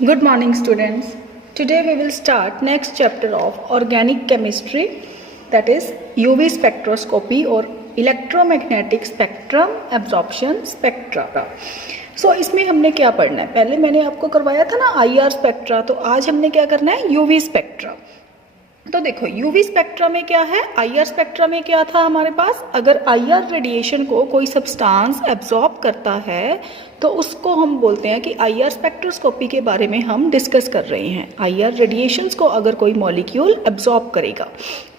Good morning, students. Today we will start next chapter of organic chemistry, that is UV spectroscopy or electromagnetic spectrum absorption spectra. इसमें हमने क्या पढ़ना है? पहले मैंने आपको करवाया था ना IR स्पेक्ट्रा, तो आज हमने क्या करना है? UV spectra. तो देखो यूवी स्पेक्ट्रा में क्या है, आईआर स्पेक्ट्रा में क्या था हमारे पास, अगर आईआर रेडिएशन को कोई सब्सटेंस एब्जॉर्ब करता है तो उसको हम बोलते हैं कि आईआर स्पेक्ट्रोस्कोपी के बारे में हम डिस्कस कर रहे हैं. आईआर रेडिएशंस को अगर कोई मॉलिक्यूल एब्जॉर्ब करेगा,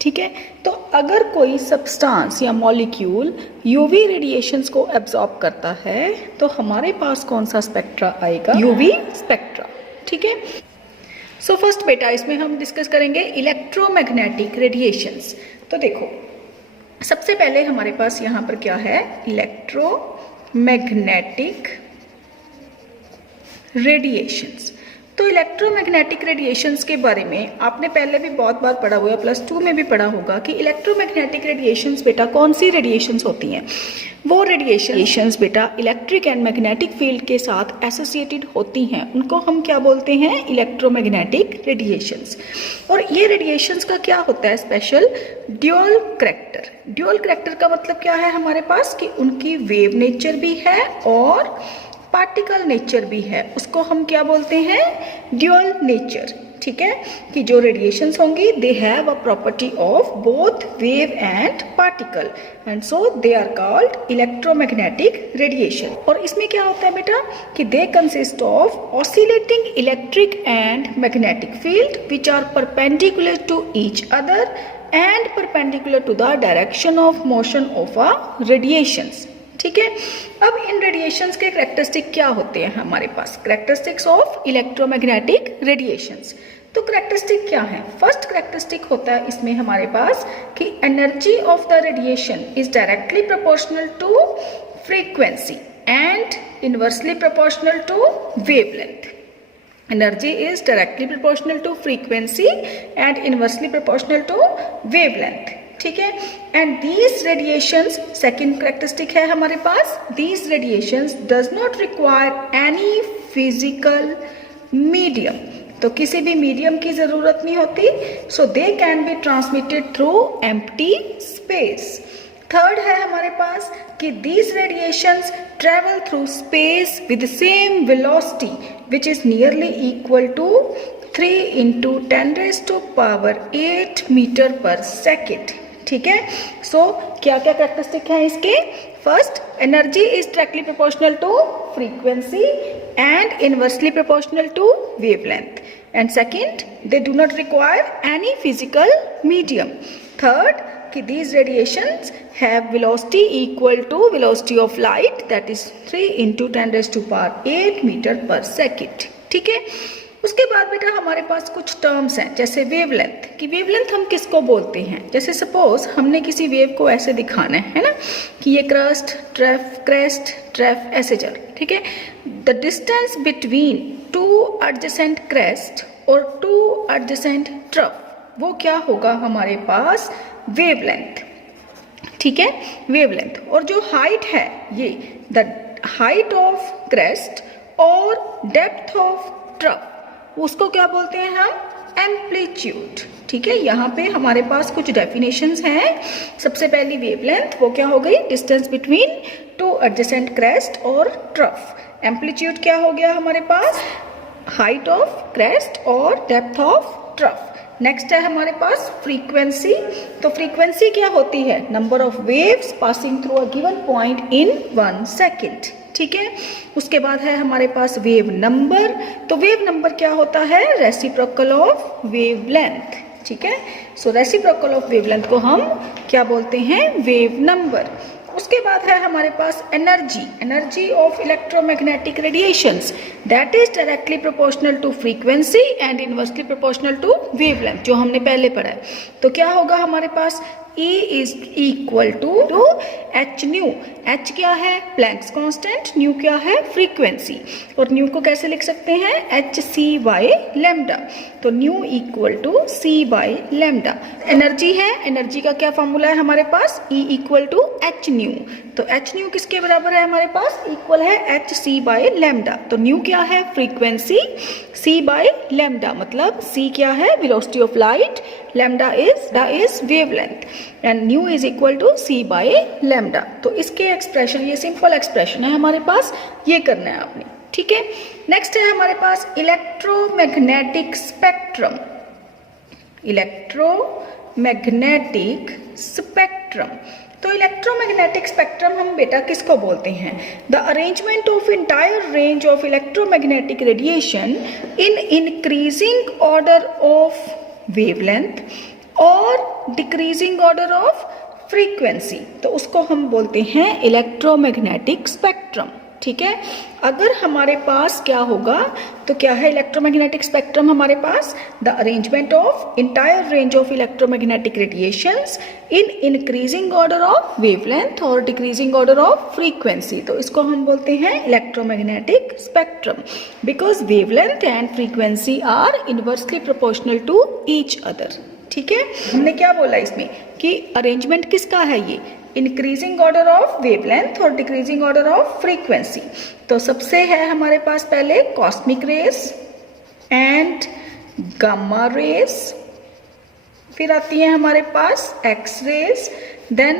ठीक है, तो अगर कोई सब्सटेंस या मॉलिक्यूल यूवी रेडिएशंस को एब्जॉर्ब करता है तो हमारे पास कौन सा स्पेक्ट्रा आएगा? UV spectra. ठीक है. सो फर्स्ट बेटा इसमें हम डिस्कस करेंगे इलेक्ट्रोमैग्नेटिक रेडिएशंस. तो देखो सबसे पहले हमारे पास यहाँ पर क्या है, इलेक्ट्रोमैग्नेटिक रेडिएशंस. तो इलेक्ट्रोमैग्नेटिक रेडिएशंस के बारे में आपने पहले भी बहुत बार पढ़ा हुआ है, +2 में भी पढ़ा होगा कि इलेक्ट्रोमैग्नेटिक रेडिएशंस बेटा कौन सी रेडिएशंस होती हैं. वो रेडिएशंस बेटा इलेक्ट्रिक एंड मैग्नेटिक फील्ड के साथ एसोसिएटेड होती हैं, उनको हम क्या बोलते हैं? Electromagnetic radiations. और ये रेडिएशंस का क्या होता है special? Dual character. Dual character का मतलब क्या है हमारे पास कि उनकी वेव नेचर भी है और पार्टिकल नेचर भी है. उसको हम क्या बोलते हैं? Dual nature. ठीक है, कि जो रेडिएशंस होंगी they have a property of both wave and particle and so they are called electromagnetic radiation. और इसमें क्या होता है बेटा कि they consist of oscillating electric and magnetic field which are perpendicular to each other and perpendicular to the direction of motion of a radiations. ठीक है. अब इन रेडिएशंस के कैरेक्टरिस्टिक क्या होते हैं हमारे पास? Characteristics of electromagnetic radiations. तो कैरेक्टरिस्टिक क्या है? फर्स्ट कैरेक्टरिस्टिक होता है इसमें हमारे पास कि energy of the radiation is directly proportional to frequency and inversely proportional to wavelength. Energy is directly proportional to frequency and inversely proportional to wavelength. ठीक है. And these radiations, second characteristic है हमारे पास, these radiations does not require any physical medium. तो किसी भी medium की जरूरत नहीं होती. So they can be transmitted through empty space. Third है हमारे पास कि these radiations travel through space with same velocity which is nearly equal to 3 × 10⁸ metre per second. ठीक है. सो क्या क्या कैरेक्टरिस्टिक है इसके? First, energy is directly proportional to frequency and inversely proportional to wavelength. And second, they do not require any physical medium. Third, कि these radiations have velocity equal to velocity of light, that is 3 × 10⁸ metre per second. ठीक है. उसके बाद बेटा हमारे पास कुछ terms हैं जैसे वेवलेंथ. कि वेवलेंथ हम किसको बोलते हैं? जैसे सपोज हमने किसी वेव को ऐसे दिखाना है ना कि ये क्रेस्ट ट्रेफ ऐसे चल. ठीक है. The distance between 2 adjacent crest और 2 एडजेसेंट ट्रफ, वो क्या होगा हमारे पास? वेवलेंथ. ठीक है, वेवलेंथ. और जो हाइट है ये द हाइट ऑफ क्रेस्ट और डेप्थ ऑफ ट्रफ, उसको क्या बोलते हैं हम? एम्पलीट्यूड. ठीक है. यहाँ पे हमारे पास कुछ डेफिनेशंस हैं. सबसे पहली वेवलेंथ, वो क्या हो गई? डिस्टेंस बिटवीन 2 एडजेसेंट क्रेस्ट और ट्रफ. एम्पलीट्यूड क्या हो गया हमारे पास? हाइट ऑफ क्रेस्ट और डेप्थ ऑफ ट्रफ. नेक्स्ट है हमारे पास फ्रीक्वेंसी. तो फ्रीक्वेंसी क्या होती है? Number of waves passing through a given point in 1 second. ठीक है. उसके बाद है हमारे पास वेव नंबर. तो वेव नंबर क्या होता है? Reciprocal of wavelength. ठीक है. सो रेसिप्रोकल ऑफ वेवलेंथ को हम क्या बोलते हैं? Wave number. उसके बाद है हमारे पास energy of electromagnetic radiations, that is directly proportional to frequency and inversely proportional to wavelength, जो हमने पहले पढ़ा है. तो क्या होगा हमारे पास? E is equal to h nu. h क्या है? Planck's constant. न्यू क्या है? फ्रीक्वेंसी। और न्यू को कैसे लिख सकते हैं? h c by lambda. तो nu equal to c by lambda. Energy है, एनर्जी का क्या फॉर्मूला है हमारे पास? E equal to h nu. तो h न्यू किसके बराबर है हमारे पास? इक्वल है h c बाय लैम्डा। तो न्यू क्या है? फ्रीक्वेंसी। c बाय लैम्डा मतलब c क्या है? Velocity of light. Lambda is wavelength and nu is equal to c by lambda. तो इसके एक्सप्रेशन, ये सिंपल एक्सप्रेशन है हमारे पास, ये करना है आपने, ठीक है। नेक्स्ट है हमारे पास इलेक्ट्रोमैग्नेटिक स्पेक्ट्रम। Electromagnetic spectrum. तो इलेक्ट्रोमैग्नेटिक स्पेक्ट्रम हम बेटा किसको बोलते हैं? The arrangement of entire range of electromagnetic radiation in increasing order of wavelength और डिक्रीजिंग ऑर्डर ऑफ फ्रीक्वेंसी। तो उसको हम बोलते हैं इलेक्ट्रोमैग्नेटिक स्पेक्ट्रम, ठीक है। अगर हमारे पास क्या होगा, तो क्या है इलेक्ट्रोमैग्नेटिक स्पेक्ट्रम हमारे पास? The arrangement of entire range of electromagnetic radiations in increasing order of wavelength और डिक्रीजिंग ऑर्डर ऑफ फ्रीक्वेंसी। तो इसको हम बोलते हैं electromagnetic spectrum because wavelength and frequency are inversely proportional to each other, ठीक है। हमने क्या बोला इसमें कि अरेंजमेंट किसका है? ये इंक्रीजिंग ऑर्डर ऑफ वेवलेंथ और डिक्रीजिंग ऑर्डर ऑफ फ्रीक्वेंसी। तो सबसे है हमारे पास पहले cosmic rays and gamma rays, फिर आती है हमारे पास X rays, then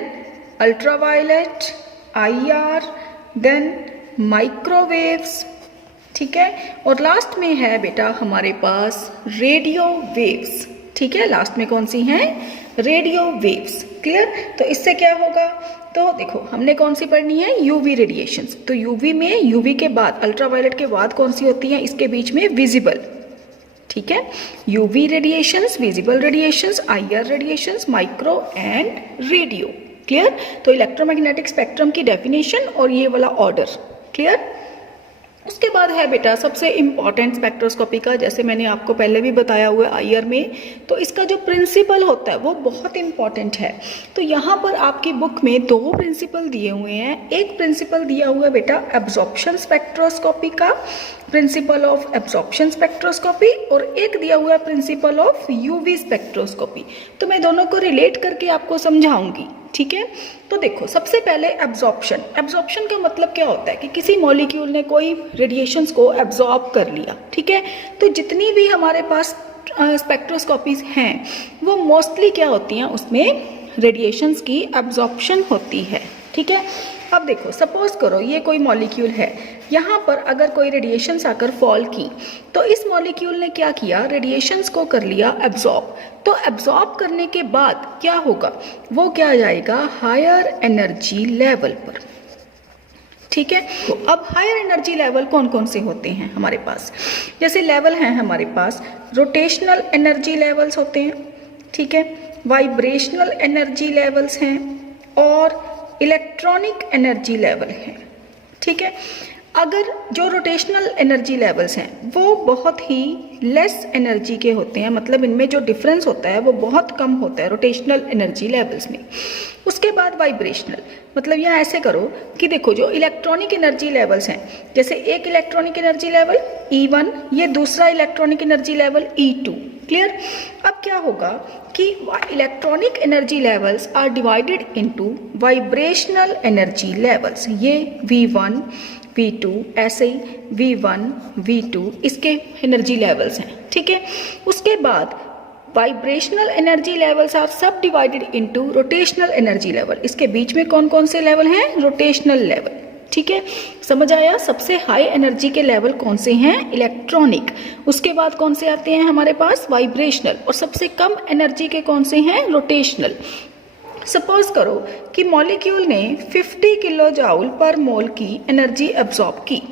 ultraviolet, IR, then microwaves, ठीक है। और लास्ट में है बेटा हमारे पास रेडियो वेव्स, ठीक है। लास्ट में कौन सी हैं? Radio waves. क्लियर? तो इससे क्या होगा? तो देखो हमने कौन सी पढ़नी है? UV radiations. तो यूवी में, यूवी के बाद अल्ट्रावायलेट के बाद कौन सी होती है? इसके बीच में विजिबल, ठीक है। UV radiations, visible radiations, IR radiations, micro and radio. Clear? तो इलेक्ट्रोमैग्नेटिक स्पेक्ट्रम की डेफिनेशन और ये वाला ऑर्डर। क्लियर? उसके बाद है बेटा सबसे इम्पॉर्टेंट स्पेक्ट्रोस्कोपी का, जैसे मैंने आपको पहले भी बताया हुआ है IR में, तो इसका जो प्रिंसिपल होता है वो बहुत इम्पॉर्टेंट है। तो यहाँ पर आपकी बुक में 2 प्रिंसिपल दिए हुए हैं। एक प्रिंसिपल दिया हुआ है बेटा एब्जॉर्प्शन स्पेक्ट्रोस्कोपी का, प्रिंसिपल ऑफ एब्जॉर्प्शन स्पेक्ट्रोस्कोपी, और एक दिया हुआ है प्रिंसिपल ऑफ UV स्पेक्ट्रोस्कोपी। तो मैं दोनों को रिलेट करके आपको समझाऊंगी, ठीक है। तो देखो सबसे पहले एब्जॉर्प्शन। एब्जॉर्प्शन का मतलब क्या होता है कि किसी मॉलिक्यूल ने कोई रेडिएशंस को एब्जॉर्ब कर लिया, ठीक है। तो जितनी भी हमारे पास स्पेक्ट्रोस्कोपीज हैं वो मोस्टली क्या होती हैं, उसमें रेडिएशंस की एब्जॉर्प्शन होती है, ठीक है। अब देखो सपोज करो ये कोई मॉलिक्यूल है, यहाँ पर अगर कोई रेडिएशंस आकर फॉल की तो इस मॉलिक्यूल ने क्या किया? रेडिएशंस को कर लिया एब्जॉर्ब। तो एब्जॉर्ब करने के बाद क्या होगा? वो क्या जाएगा? हायर एनर्जी लेवल पर, ठीक है। तो अब हायर एनर्जी लेवल कौन कौन से होते हैं हमारे पास? जैसे लेवल हैं हमारे पास, रोटेशनल एनर्जी लेवल्स होते हैं, ठीक है, वाइब्रेशनल एनर्जी लेवल्स हैं और इलेक्ट्रॉनिक एनर्जी लेवल है, ठीक है। अगर जो रोटेशनल एनर्जी लेवल्स हैं वो बहुत ही लेस एनर्जी के होते हैं, मतलब इनमें जो डिफरेंस होता है वो बहुत कम होता है रोटेशनल एनर्जी लेवल्स में। उसके बाद वाइब्रेशनल, मतलब यहाँ ऐसे करो कि देखो जो इलेक्ट्रॉनिक एनर्जी लेवल्स हैं, जैसे एक इलेक्ट्रॉनिक एनर्जी लेवल E1, ये दूसरा electronic energy level E2। Clear? अब क्या होगा कि electronic energy levels are divided into vibrational energy levels. ये V1, V2, ऐसे ही V1, V2 इसके एनर्जी लेवल्स हैं, ठीक है। उसके बाद vibrational energy levels are subdivided into rotational energy level. इसके बीच में कौन कौन से लेवल हैं? रोटेशनल लेवल, ठीक है। समझ आया? सबसे हाई एनर्जी के लेवल कौन से हैं? इलेक्ट्रॉनिक। उसके बाद कौन से आते हैं हमारे पास? वाइब्रेशनल। और सबसे कम एनर्जी के कौन से हैं? रोटेशनल। सपोज करो कि मॉलिक्यूल ने 50 किलो जाउल पर मोल की एनर्जी एब्जॉर्ब की,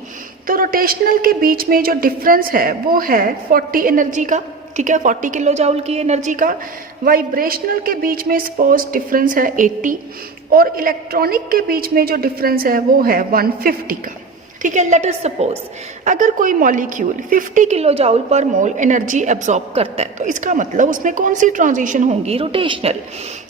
तो रोटेशनल के बीच में जो डिफरेंस है वो है 40 एनर्जी का, ठीक है, 40 किलो जाउल की एनर्जी का। वाइब्रेशनल के बीच में सपोज डिफरेंस है 80 और इलेक्ट्रॉनिक के बीच में जो डिफरेंस है वो है 150 का, ठीक है। लेट अस सपोज अगर कोई मॉलिक्यूल 50 किलो जाउल पर मोल एनर्जी एब्जॉर्ब करता है तो इसका मतलब उसमें कौन सी ट्रांजिशन होगी? रोटेशनल।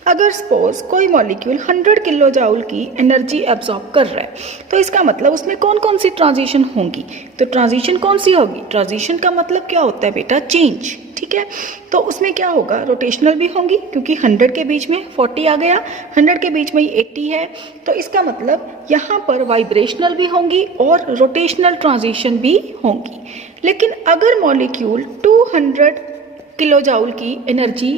अगर सपोज कोई मॉलिक्यूल 100 किलो जूल की एनर्जी एब्जॉर्ब कर रहा है तो इसका मतलब उसमें कौन कौन सी ट्रांजिशन होंगी, तो ट्रांजिशन कौन सी होगी, ट्रांजिशन का मतलब क्या होता है बेटा, चेंज। ठीक है, तो उसमें क्या होगा, रोटेशनल भी होंगी क्योंकि 100 के बीच में 40 आ गया, 100 के बीच में 80 है, तो इसका मतलब यहाँ पर वाइब्रेशनल भी होंगी और रोटेशनल ट्रांजिशन भी होंगी। लेकिन अगर मॉलिक्यूल 200 किलो जूल की एनर्जी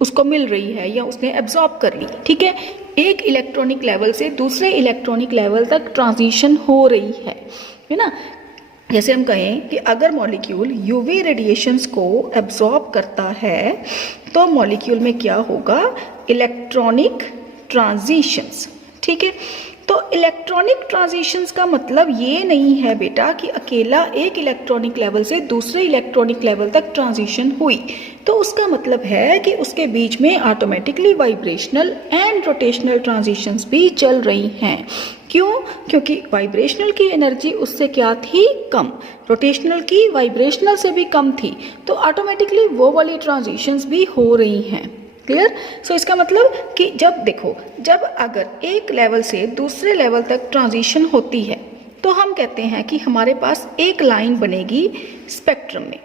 उसको मिल रही है या उसने एब्जॉर्ब कर ली, ठीक है, एक इलेक्ट्रॉनिक लेवल से दूसरे इलेक्ट्रॉनिक लेवल तक ट्रांजिशन हो रही है ना। जैसे हम कहें कि अगर मॉलिक्यूल यूवी रेडिएशंस को एब्जॉर्ब करता है तो मॉलिक्यूल में क्या होगा, इलेक्ट्रॉनिक ट्रांजिशंस। ठीक है, तो इलेक्ट्रॉनिक ट्रांजिशंस का मतलब ये नहीं है बेटा कि अकेला एक इलेक्ट्रॉनिक लेवल से दूसरे इलेक्ट्रॉनिक लेवल तक ट्रांजिशन हुई, तो उसका मतलब है कि उसके बीच में automatically vibrational and rotational transitions भी चल रही हैं। क्यों, क्योंकि वाइब्रेशनल की एनर्जी उससे क्या थी, कम, रोटेशनल की वाइब्रेशनल से भी कम थी, तो ऑटोमेटिकली वो वाली ट्रांजिशंस भी हो रही हैं। क्लियर। सो इसका मतलब कि जब देखो, जब अगर एक लेवल से दूसरे लेवल तक ट्रांजिशन होती है तो हम कहते हैं कि हमारे पास एक लाइन बनेगी स्पेक्ट्रम में।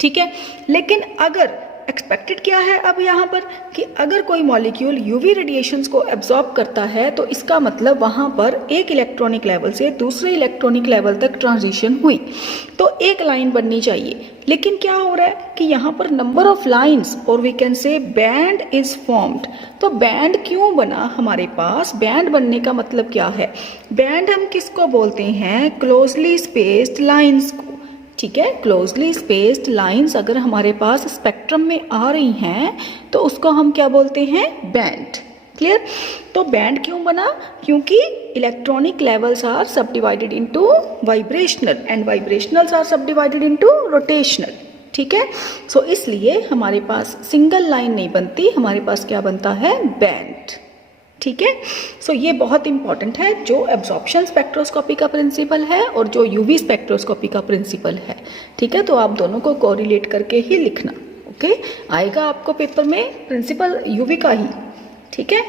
ठीक है, लेकिन अगर एक्सपेक्टेड क्या है अब यहाँ पर कि अगर कोई मॉलिक्यूल यूवी रेडिएशंस को एब्जॉर्ब करता है तो इसका मतलब वहाँ पर एक इलेक्ट्रॉनिक लेवल से दूसरे इलेक्ट्रॉनिक लेवल तक ट्रांजिशन हुई, तो एक लाइन बननी चाहिए। लेकिन क्या हो रहा है कि यहाँ पर नंबर ऑफ लाइंस और we can say band is formed. तो बैंड क्यों बना हमारे पास, बैंड बनने का मतलब क्या है, बैंड हम किसको बोलते हैं, क्लोजली स्पेस्ड लाइंस को। ठीक है, क्लोजली स्पेस्ड लाइंस अगर हमारे पास स्पेक्ट्रम में आ रही हैं तो उसको हम क्या बोलते हैं, बैंड। क्लियर। तो बैंड क्यों बना, क्योंकि electronic levels are subdivided into vibrational and vibrationals are subdivided into rotational. ठीक है, सो इसलिए हमारे पास सिंगल लाइन नहीं बनती, हमारे पास क्या बनता है, बैंड। ठीक है, सो ये बहुत इंपॉर्टेंट है, जो एब्जॉर्प्शन स्पेक्ट्रोस्कोपी का प्रिंसिपल है और जो यूवी स्पेक्ट्रोस्कोपी का प्रिंसिपल है। ठीक है, तो आप दोनों को कोरिलेट करके ही लिखना। ओके, आएगा आपको पेपर में प्रिंसिपल यूवी का ही। ठीक है,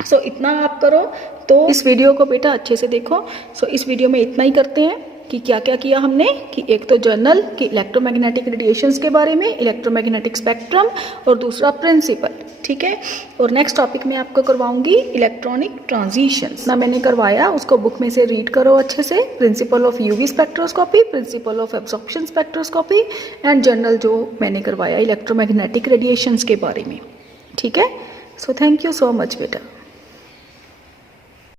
सो इतना आप करो। तो इस वीडियो को बेटा अच्छे से देखो। सो इस वीडियो में इतना ही करते हैं कि क्या क्या किया हमने, कि एक तो जर्नल की इलेक्ट्रोमैग्नेटिक रेडिएशंस के बारे में, इलेक्ट्रोमैग्नेटिक स्पेक्ट्रम, और दूसरा प्रिंसिपल। ठीक है, और नेक्स्ट टॉपिक में आपको करवाऊंगी इलेक्ट्रॉनिक ट्रांजिशंस। ना मैंने करवाया उसको बुक में से रीड करो अच्छे से, principle of UV spectroscopy, principle of absorption spectroscopy and journal जो मैंने करवाया इलेक्ट्रोमैग्नेटिक रेडिएशंस के बारे में। ठीक है, so thank you so much बेटा।